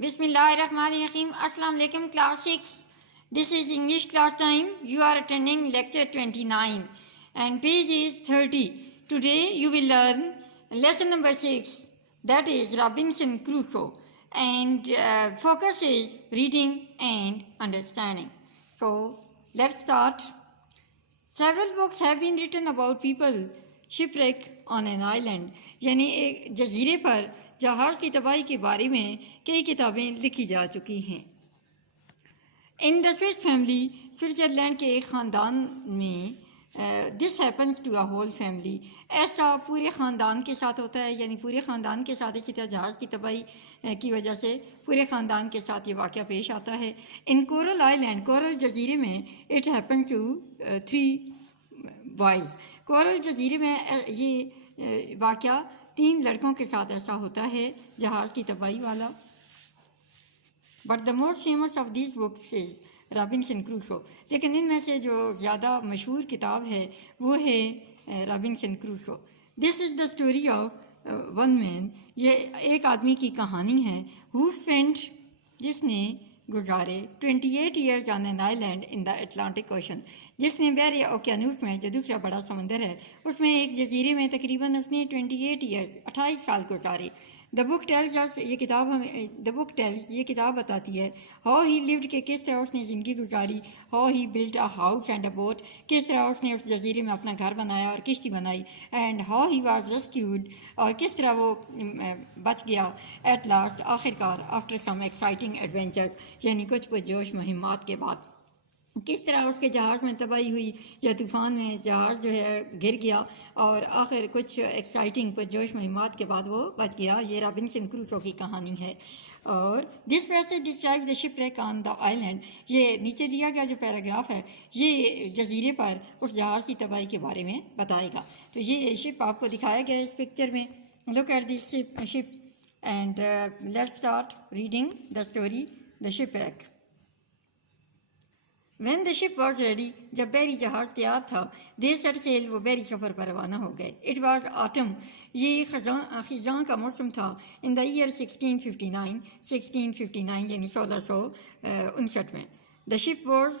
Bismillahirrahmanirrahim. Assalamu alaikum class 6. This is English class time. You are attending lecture 29 and page is 30. Today you will learn lesson number 6, that is Robinson Crusoe, and focus is reading and understanding. So let's start. Several books have been written about people shipwreck on an island. यानी एक जजीरे पर जहाज़ की तबाही के बारे में कई किताबें लिखी जा चुकी हैं. In the Swiss family, Switzerland के एक ख़ानदान में this happens to a whole family, ऐसा पूरे ख़ानदान के साथ होता है. यानी पूरे ख़ानदान के साथ इसी तरह जहाज़ की तबाही की वजह से पूरे ख़ानदान के साथ ये वाक़या पेश आता है. इन कोरल आइलैंड, कोरल जजीरे में it happen to 3 boys. Coral जजीरे में ये वाक़या 3 लड़कों के साथ ऐसा होता है जहाज़ की तबाही वाला. But the most famous of this books is Robinson Crusoe. लेकिन इनमें से जो ज़्यादा मशहूर किताब है वो है Robinson Crusoe. This is the story of one man. ये एक आदमी की कहानी है. हु स्पेंट, जिसने गुजारे 28 years on an island in the Atlantic ocean, जिसमें बहरे ओकेनूस में जो दूसरा बड़ा समंदर है उसमें एक जजीरे में तकरीबन उसने 28 ईयर्स 28 साल गुजारे. द बुक टेल्स अस, ये किताब हमें द बुक टेल्स ये किताब बताती है हाउ ही लिव्ड, के किस तरह उसने ज़िंदगी गुजारी. How he built a house and a boat, किस तरह उसने उस जजीरे में अपना घर बनाया और किश्ती बनाई. And how he was rescued, और किस तरह वो बच गया एट लास्ट, आखिरकार, आफ्टर सम एक्साइटिंग एडवेंचर्स, यानी कुछ पुरजोश मुहिम्मात के बाद. किस तरह उसके जहाज़ में तबाही हुई या तूफ़ान में जहाज़ जो है गिर गया और आखिर कुछ एक्साइटिंग पुरजोश मुहिम्मात के बाद वो बच गया. ये रॉबिन्सन क्रूसो की कहानी है. और this passage describe the shipwreck on the island, ये नीचे दिया गया जो पैराग्राफ है ये जजीरे पर उस जहाज़ की तबाही के बारे में बताएगा. तो ये शिप आपको दिखाया गया इस पिक्चर में. Look at this ship and let's start reading the story the shipwreck. When the ship was ready, जब बैरी जहाज़ तैयार था, they set sail, वो बैरी सफ़र पर रवाना हो गए. It was autumn, ये ख़ज़ां का मौसम था. In the year 1659 यानी 1659 में. The ship was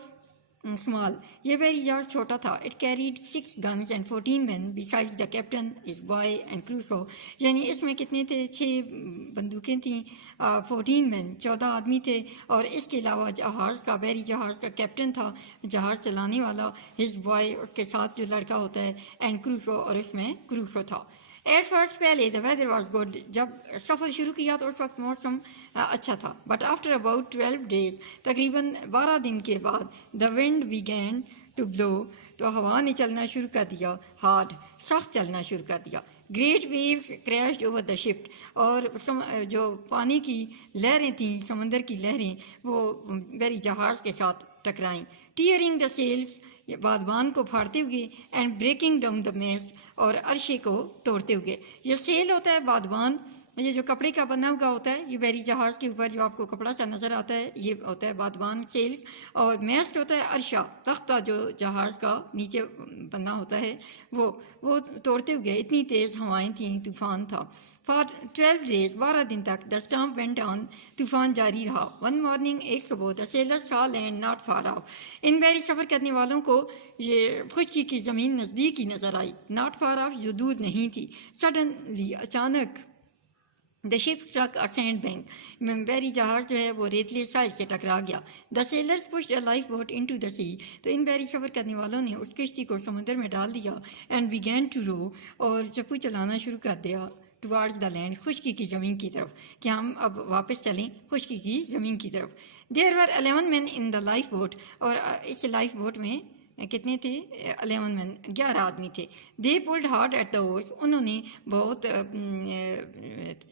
small, ये बैरी जहाज़ छोटा था. It carried 6 guns and 14 men besides the captain, his boy and Crusoe. यानी इसमें कितने थे? 6 बंदूकें थीं, 14 men 14 आदमी थे, और इसके अलावा जहाज़ का, बैरी जहाज़ का कैप्टन था, जहाज़ चलाने वाला, his boy उसके साथ जो लड़का होता है, and Crusoe, और इसमें क्रूसो था. एट फर्स्ट पहले द वेदर वॉज गुड, जब सफ़र शुरू किया तो उस वक्त मौसम अच्छा था. बट आफ्टर अबाउट 12 डेज़, तकरीबन 12 दिन के बाद, the wind began to blow, तो हवा ने चलना शुरू कर दिया. हार्ड, सख्त चलना शुरू कर दिया. Great waves crashed over the ship, और जो पानी की लहरें थीं, समंदर की लहरें, वो बैरी जहाज़ के साथ टकराईं. टीयरिंग द सेल्स, बादबान को फाड़ते हुए, एंड ब्रेकिंग डाउन द मेस्ट, और अर्शे को तोड़ते हुए. ये सेल होता है बादबान, ये जो कपड़े का बना हुआ होता है, ये बैरी जहाज़ के ऊपर जो आपको कपड़ा सा नज़र आता है ये होता है बादबान, सेल्स. और मेस्ट होता है अर्शा, तख्ता जो जहाज़ का नीचे बना होता है वो तोड़ते हुए. इतनी तेज़ हवाएं थीं, तूफ़ान था. फॉर 12 डेज़, 12 दिन तक, द स्टॉर्म वेंट ऑन, तूफ़ान जारी रहा. वन मॉर्निंग, एक सुबह, the sailors saw land not far off, इन बैरी सफ़र करने वालों को ये खुशकी की ज़मीन नज़दीक ही नज़र आई. नॉट फार ऑफ, जो दूर नहीं थी. सडनली, अचानक, the ship struck a sand bank, बैरी जहाज़ जो है वो रेतले साइल से टकरा गया. The sailors pushed a life boat into the sea, तो इन बैरी सफ़र करने वालों ने उस किश्ती को समुद्र में डाल दिया. एंड बिगैन टू रो, और चप्पू चलाना शुरू कर दिया. टुवार्ड्स द लैंड, खुशकी की ज़मीन की तरफ, कि हम अब वापस चलें खुशकी की ज़मीन की तरफ. There were 11 men in the lifeboat, और इस लाइफ बोट में कितने थे? 11 men, 11 आदमी थे. दे pulled hard at the ores, उन्होंने बहुत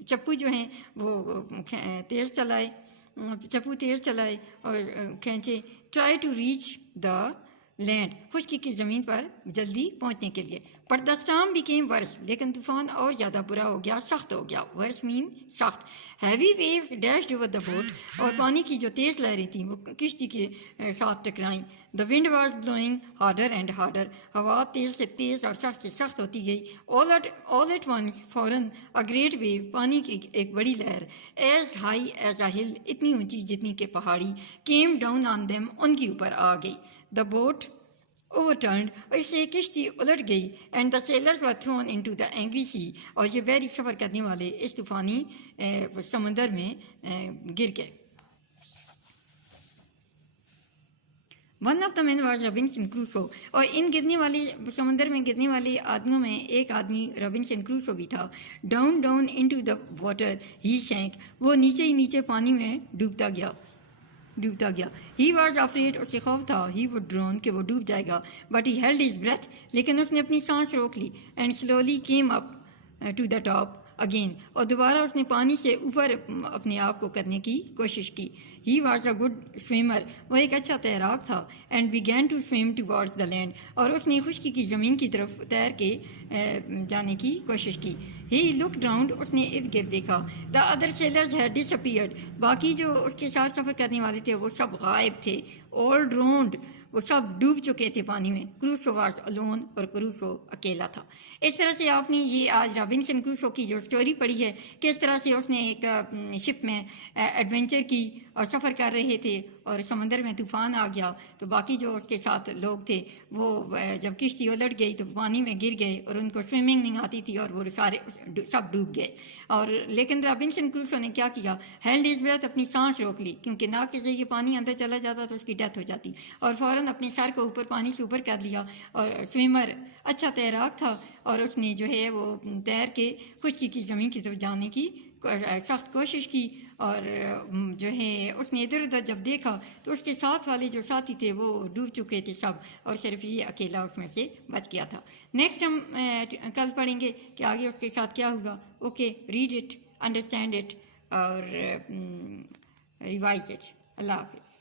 चप्पू जो हैं वो तेज़ चलाए, चप्पू तेज़ चलाए और खींचे. Try to reach the land, खुशकी की ज़मीन पर जल्दी पहुँचने के लिए. But the storm became worse. لیکن طوفان اور زیادہ برا ہو گیا, سخت ہو گیا. Worse mean سخت. Heavy waves dashed over the boat. اور پانی کی جو تیز لہریں تھیں وہ کشتی کے ساتھ ٹکرائیں. The wind was blowing harder and harder. ہوا تیز سے تیز اور سخت سے سخت ہوتی گئی. All at once, فوراً, a great wave, پانی کی ایک بڑی لہر, as high as a hill, اتنی اونچی جتنی کہ پہاڑی, came down on them, ان کے اوپر آ گئی. The boat overturned, اور اس سے کشتی الٹ گئی. And the sailors were thrown into the angry sea. اور یہ بحری سفر کرنے والے اس طوفانی سمندر میں گر گئے. One of the man was Robinson Crusoe. اور ان گرنے والی سمندر میں گرنے والے آدمیوں میں ایک آدمی رابنسن کروسو بھی تھا. Down down into the water he sank. وہ نیچے ہی نیچے پانی میں ڈوبتا گیا. ہی واز افریڈ, اس سے خوف تھا, ہی وڈ ڈرون, کہ وہ ڈوب جائے گا. But he held his breath, لیکن اس نے اپنی سانس روک لی. And slowly came up to the top again, اور دوبارہ اس نے پانی سے اوپر اپنے آپ کو کرنے کی کوشش کی. He was a good swimmer, وہ ایک اچھا تیراک تھا. And began to swim towards the land, اور اس نے خشکی کی زمین کی طرف تیر کے جانے کی کوشش کی. ہی لک راؤنڈ, اس نے ارد گرد دیکھا. The other sailors had disappeared, باقی جو اس کے ساتھ سفر کرنے والے تھے وہ سب غائب تھے. آل ڈرونڈ, وہ سب ڈوب چکے تھے پانی میں. کروسو واز الون, اور کروسو اکیلا تھا. اس طرح سے آپ نے یہ آج رابنسن کروسو کی جو سٹوری پڑھی ہے, کس طرح سے اس نے ایک شپ میں ایڈونچر کی اور سفر کر رہے تھے اور سمندر میں طوفان آ گیا, تو باقی جو اس کے ساتھ لوگ تھے وہ جب کشتی الٹ گئی تو پانی میں گر گئے اور ان کو سوئمنگ نہیں آتی تھی اور وہ سارے سب ڈوب گئے. اور لیکن رابنسن کروسو نے کیا کیا, ہیلڈ ہز بریتھ, اپنی سانس روک لی, کیونکہ ناک کے ذریعے پانی اندر چلا جاتا تو اس کی ڈیتھ ہو جاتی. اور فوراً اپنے سر کو اوپر پانی سے اوپر کر لیا. اور سوئمر, اچھا تیراک تھا, اور اس نے جو ہے وہ تیر کے خشکی کی زمین کی طرف جانے کی سخت کوشش کی. اور جو ہے اس نے ادھر ادھر جب دیکھا تو اس کے ساتھ والے جو ساتھی تھے وہ ڈوب چکے تھے سب, اور صرف یہ اکیلا اس میں سے بچ گیا تھا. نیکسٹ ہم کل پڑھیں گے کہ آگے اس کے ساتھ کیا ہوگا. Okay, read it, understand it, اور ریوائز اٹ. اللہ حافظ.